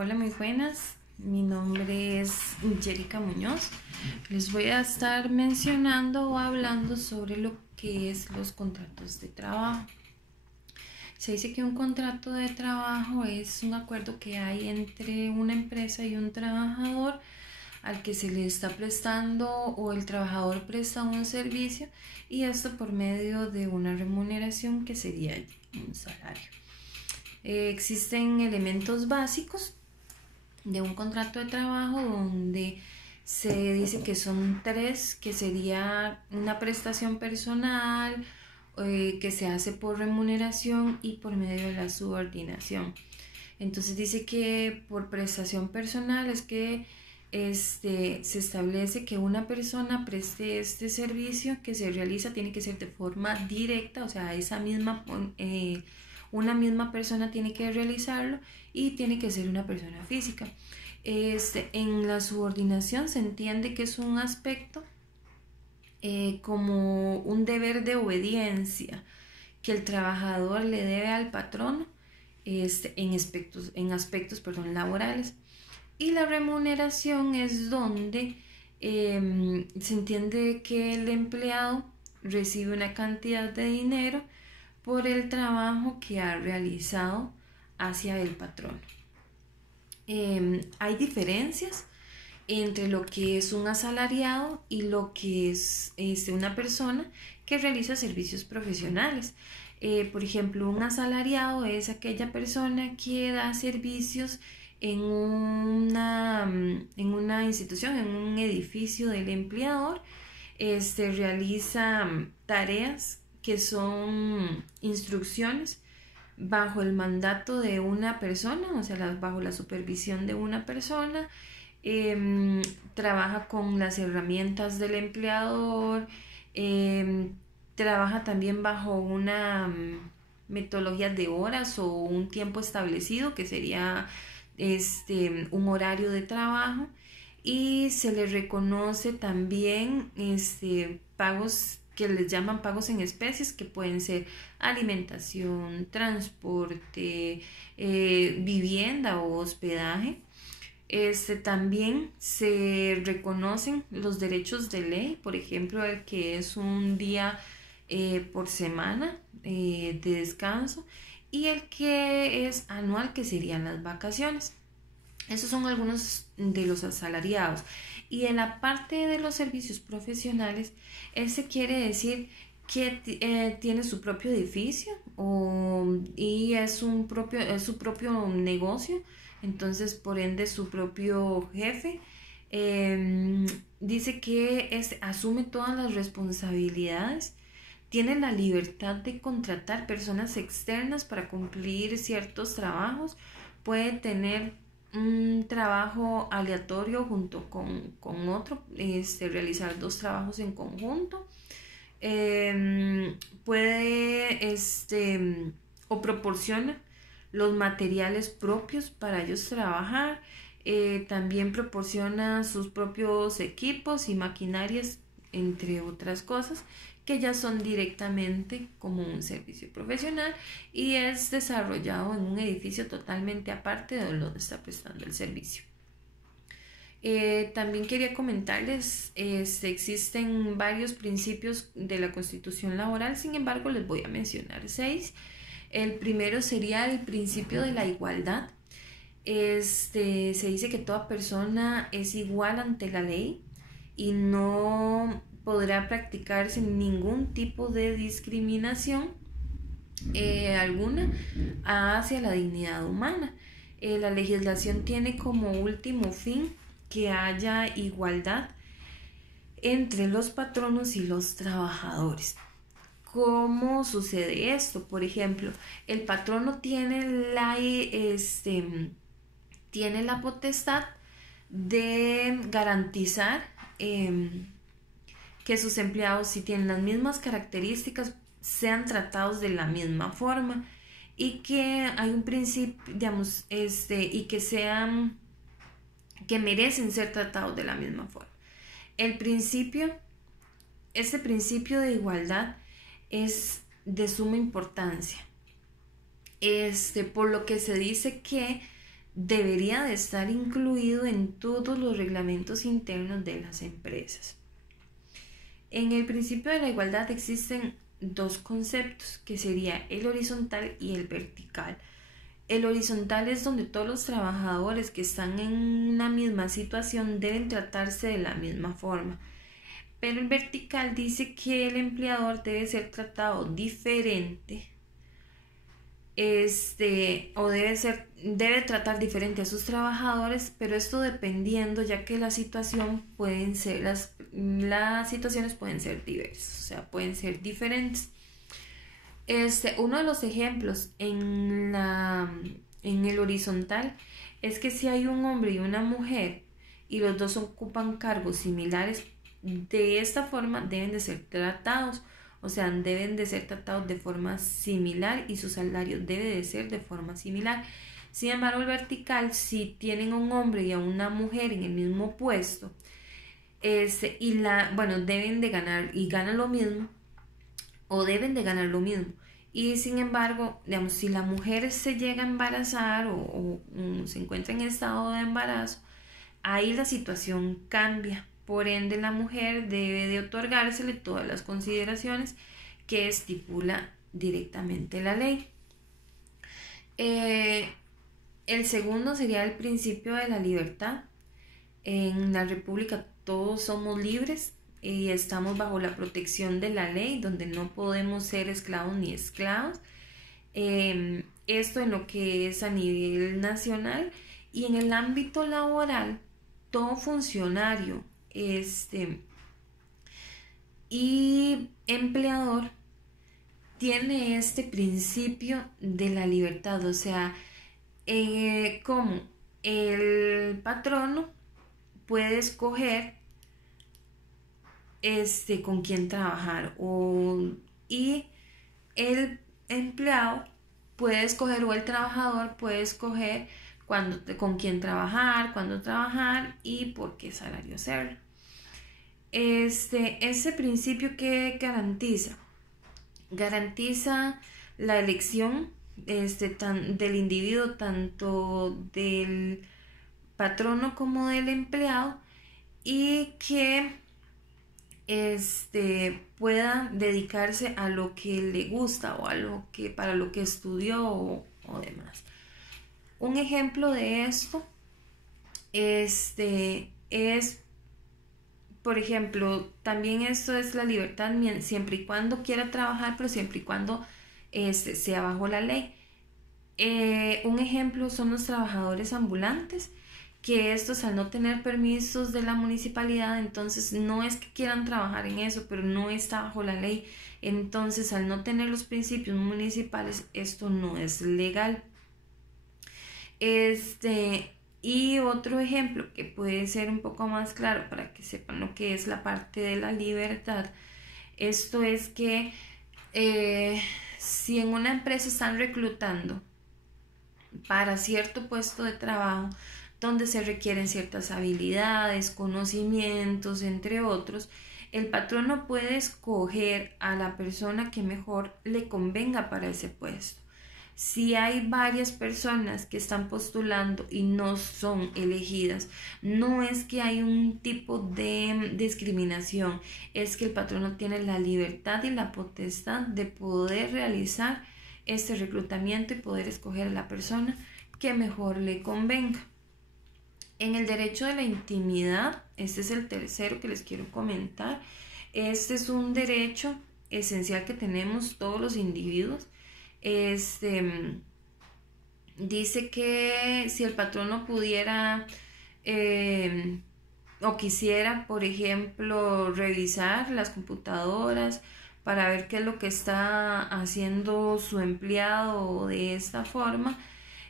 Hola, muy buenas. Mi nombre es Jerica Muñoz. Les voy a estar mencionando o hablando sobre lo que es los contratos de trabajo. Se dice que un contrato de trabajo es un acuerdo que hay entre una empresa y un trabajador al que se le está prestando o el trabajador presta un servicio, y esto por medio de una remuneración que sería un salario. Existen elementos básicos de un contrato de trabajo donde se dice que son tres, que sería una prestación personal, que se hace por remuneración y por medio de la subordinación. Entonces dice que por prestación personal es que se establece que una persona preste este servicio que se realiza, tiene que ser de forma directa, o sea, una misma persona tiene que realizarlo y tiene que ser una persona física. En la subordinación se entiende que es un aspecto como un deber de obediencia que el trabajador le debe al patrono en aspectos laborales. Y la remuneración es donde se entiende que el empleado recibe una cantidad de dinero por el trabajo que ha realizado hacia el patrono. Hay diferencias entre lo que es un asalariado y lo que es una persona que realiza servicios profesionales. Por ejemplo, un asalariado es aquella persona que da servicios en una institución, en un edificio del empleador. Realiza tareas que son instrucciones bajo el mandato de una persona, o sea, bajo la supervisión de una persona. Trabaja con las herramientas del empleador, trabaja también bajo una metodología de horas o un tiempo establecido que sería un horario de trabajo, y se le reconoce también pagos que les llaman pagos en especies, que pueden ser alimentación, transporte, vivienda o hospedaje. También se reconocen los derechos de ley, por ejemplo, el que es un día por semana de descanso, y el que es anual, que serían las vacaciones. Esos son algunos de los asalariados. Y en la parte de los servicios profesionales, quiere decir que tiene su propio edificio y es su propio negocio, entonces por ende su propio jefe. Dice que asume todas las responsabilidades, tiene la libertad de contratar personas externas para cumplir ciertos trabajos, puede tener un trabajo aleatorio junto con otro, realizar dos trabajos en conjunto. Puede o proporciona los materiales propios para ellos trabajar. También proporciona sus propios equipos y maquinarias, entre otras cosas, que ya son directamente como un servicio profesional y es desarrollado en un edificio totalmente aparte de donde está prestando el servicio. También quería comentarles, existen varios principios de la Constitución laboral, sin embargo les voy a mencionar 6. El primero sería el principio de la igualdad. Se dice que toda persona es igual ante la ley y no podrá practicarse ningún tipo de discriminación alguna hacia la dignidad humana. La legislación tiene como último fin que haya igualdad entre los patronos y los trabajadores. ¿Cómo sucede esto? Por ejemplo, el patrono tiene la potestad de garantizar que sus empleados, si tienen las mismas características, sean tratados de la misma forma, y que hay un principio, digamos, y que merecen ser tratados de la misma forma. Este principio de igualdad es de suma importancia, por lo que se dice que debería de estar incluido en todos los reglamentos internos de las empresas. En el principio de la igualdad existen dos conceptos, que sería el horizontal y el vertical. El horizontal es donde todos los trabajadores que están en una misma situación deben tratarse de la misma forma. Pero el vertical dice que el empleador debe ser tratado diferente, o debe tratar diferente a sus trabajadores, pero esto dependiendo, ya que las situaciones pueden ser diversas, o sea, pueden ser diferentes. Uno de los ejemplos en el horizontal es que si hay un hombre y una mujer y los dos ocupan cargos similares, de esta forma deben de ser tratados, o sea, deben de ser tratados de forma similar y su salario debe de ser de forma similar. Sin embargo, el vertical, si tienen a un hombre y a una mujer en el mismo puesto, deben de ganar y ganan lo mismo, o deben de ganar lo mismo. Y sin embargo, digamos, si la mujer se llega a embarazar o se encuentra en estado de embarazo, ahí la situación cambia. Por ende, la mujer debe de otorgársele todas las consideraciones que estipula directamente la ley. El segundo sería el principio de la libertad. En la República todos somos libres y estamos bajo la protección de la ley, donde no podemos ser esclavos ni esclavos. Esto en lo que es a nivel nacional, y en el ámbito laboral, todo funcionario y empleador tiene este principio de la libertad, o sea, como el patrono puede escoger con quién trabajar, y el empleado puede escoger, o el trabajador puede escoger con quién trabajar, cuándo trabajar y por qué salario hacerlo. Ese principio que garantiza la elección del individuo, tanto del patrono como del empleado, y que pueda dedicarse a lo que le gusta o para lo que estudió o demás. Un ejemplo de esto es, por ejemplo, también esto es la libertad siempre y cuando quiera trabajar, pero siempre y cuando sea bajo la ley. Un ejemplo son los trabajadores ambulantes, que estos, al no tener permisos de la municipalidad, entonces no es que quieran trabajar en eso, pero no está bajo la ley. Entonces, al no tener los principios municipales, esto no es legal. Y otro ejemplo que puede ser un poco más claro para que sepan lo que es la parte de la libertad, esto es que si en una empresa están reclutando para cierto puesto de trabajo donde se requieren ciertas habilidades, conocimientos, entre otros, el patrono puede escoger a la persona que mejor le convenga para ese puesto. Si hay varias personas que están postulando y no son elegidas, no es que hay un tipo de discriminación, es que el patrono tiene la libertad y la potestad de poder realizar este reclutamiento y poder escoger a la persona que mejor le convenga. En el derecho de la intimidad, este es el tercero que les quiero comentar. Este es un derecho esencial que tenemos todos los individuos. Dice que si el patrono pudiera o quisiera, por ejemplo, revisar las computadoras para ver qué es lo que está haciendo su empleado de esta forma,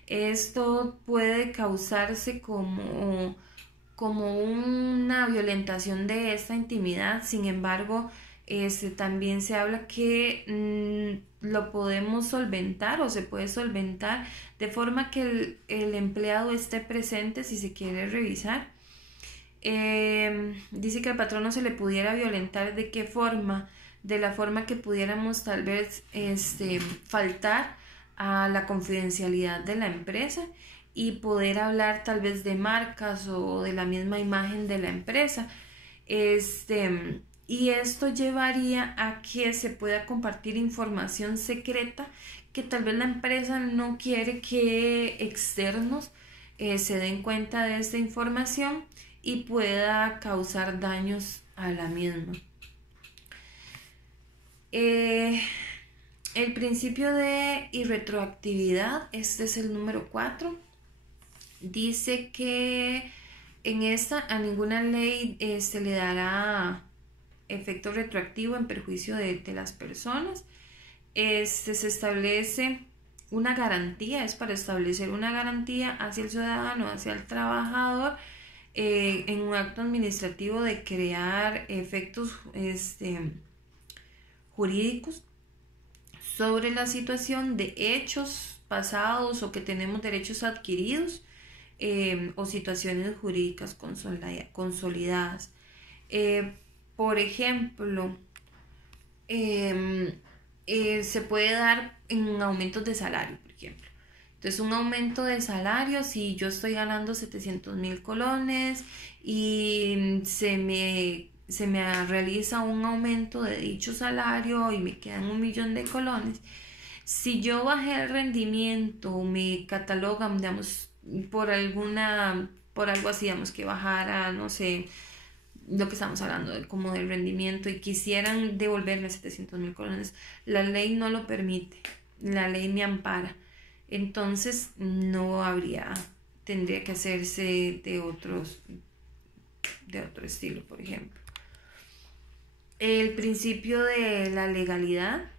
esto puede causarse como una violentación de esta intimidad. Sin embargo, también se habla que lo podemos solventar, o se puede solventar de forma que el empleado esté presente si se quiere revisar. Dice que al patrono se le pudiera violentar de qué forma, de la forma que pudiéramos tal vez faltar a la confidencialidad de la empresa, y poder hablar tal vez de marcas o de la misma imagen de la empresa. Y esto llevaría a que se pueda compartir información secreta que tal vez la empresa no quiere que externos se den cuenta de esta información y pueda causar daños a la misma. El principio de irretroactividad, este es el número 4, dice que en esta a ninguna ley se le dará efecto retroactivo en perjuicio de las personas. Se establece una garantía, es para establecer una garantía hacia el ciudadano, hacia el trabajador, en un acto administrativo de crear efectos jurídicos sobre la situación de hechos pasados o que tenemos derechos adquiridos o situaciones jurídicas consolidadas. Por ejemplo, se puede dar en aumentos de salario, por ejemplo. Entonces, un aumento de salario, si yo estoy ganando 700,000 colones y se me realiza un aumento de dicho salario y me quedan 1,000,000 de colones, si yo bajé el rendimiento, me catalogan, digamos, por algo así, digamos, que bajara, no sé, lo que estamos hablando como del rendimiento y quisieran devolverme 700,000 colones, la ley no lo permite, la ley me ampara, entonces no tendría que hacerse de otro estilo, por ejemplo. El principio de la legalidad,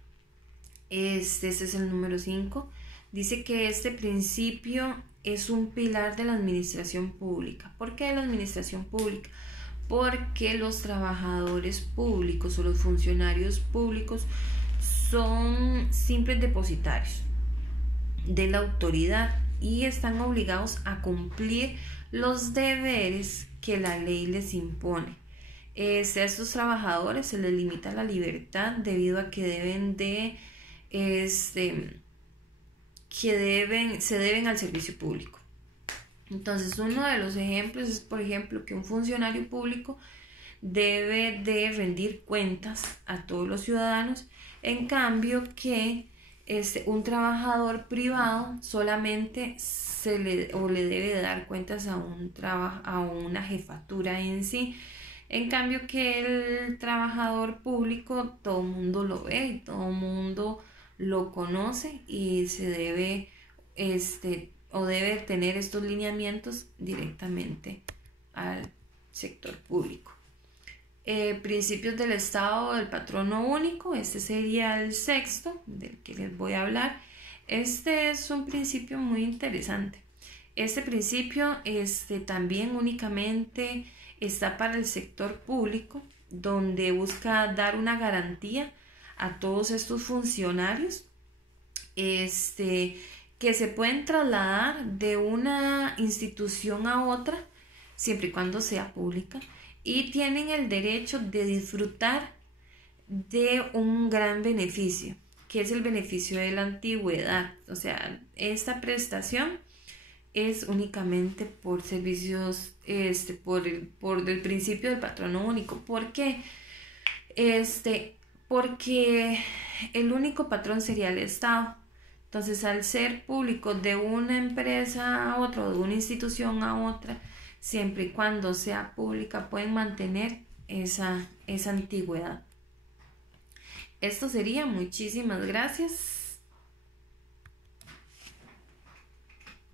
este es el número 5, dice que este principio es un pilar de la administración pública. ¿Por qué de la administración pública? Porque los trabajadores públicos o los funcionarios públicos son simples depositarios de la autoridad y están obligados a cumplir los deberes que la ley les impone. A estos trabajadores se les limita la libertad debido a que se deben al servicio público. Entonces, uno de los ejemplos es, por ejemplo, que un funcionario público debe de rendir cuentas a todos los ciudadanos, en cambio que un trabajador privado solamente le debe de dar cuentas a una jefatura en sí. En cambio que el trabajador público todo el mundo lo ve y todo el mundo lo conoce y se debe debe tener estos lineamientos directamente al sector público. Principios del Estado del patrono único, este sería el 6º del que les voy a hablar. Este es un principio muy interesante. Este principio también únicamente está para el sector público, donde busca dar una garantía a todos estos funcionarios que se pueden trasladar de una institución a otra siempre y cuando sea pública y tienen el derecho de disfrutar de un gran beneficio, que es el beneficio de la antigüedad. O sea, esta prestación es únicamente por servicios, por el principio del patrono único. ¿Por qué? Porque el único patrón sería el Estado. Entonces, al ser público de una empresa a otra o de una institución a otra, siempre y cuando sea pública, pueden mantener esa antigüedad. Esto sería. Muchísimas gracias.